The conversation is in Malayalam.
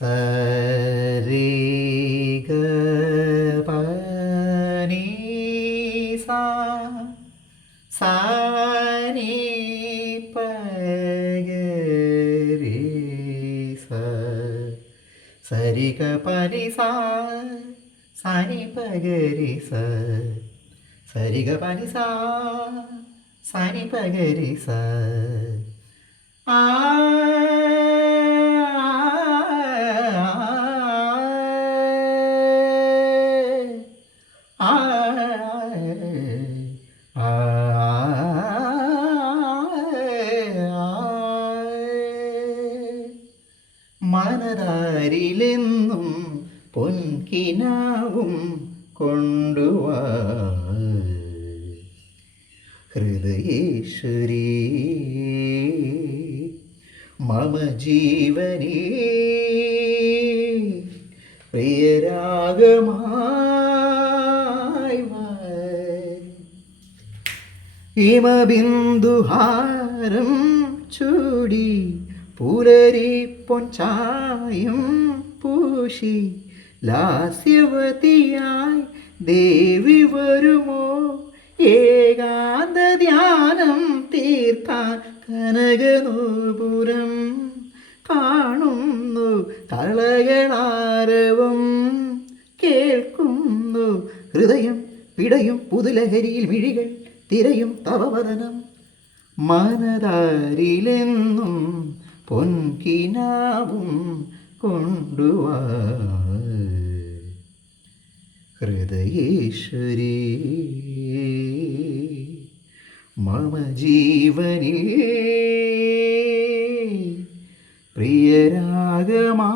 സരി ഗ പ ni sa sa ni pa ga re sa sari ga pa ni sa sa ni pa ga re sa sari ga pa ni sa sa ni pa ga re sa ആ മനതാരിലെന്നും പൊൻകിനാവും കൊണ്ടുവാ ഹൃദയേശ്വരി മമ ജീവനേ പ്രിയരാഗമായി ഹിമബിന്ദുഹാരം ചൂടി പുലരി പൊൻചായം പൂശി ലാസ്യവതിയായി ദേവി വരുമോ ഏകാന്ത ധ്യാനം തീർക്കാൻ കനകനൂപുരം കാണുന്നു കളകളാരവം കേൾക്കുന്നു ഹൃദയം പിടയും പുതുലഹരിയിൽ മിഴികൾ തിരയും തവവദനം മനതാരിലെന്നും പൊൻകിനാവും കൊണ്ടുവാ ഹൃദയേശ്വരി മമ ജീവനേ പ്രിയരാഗമാ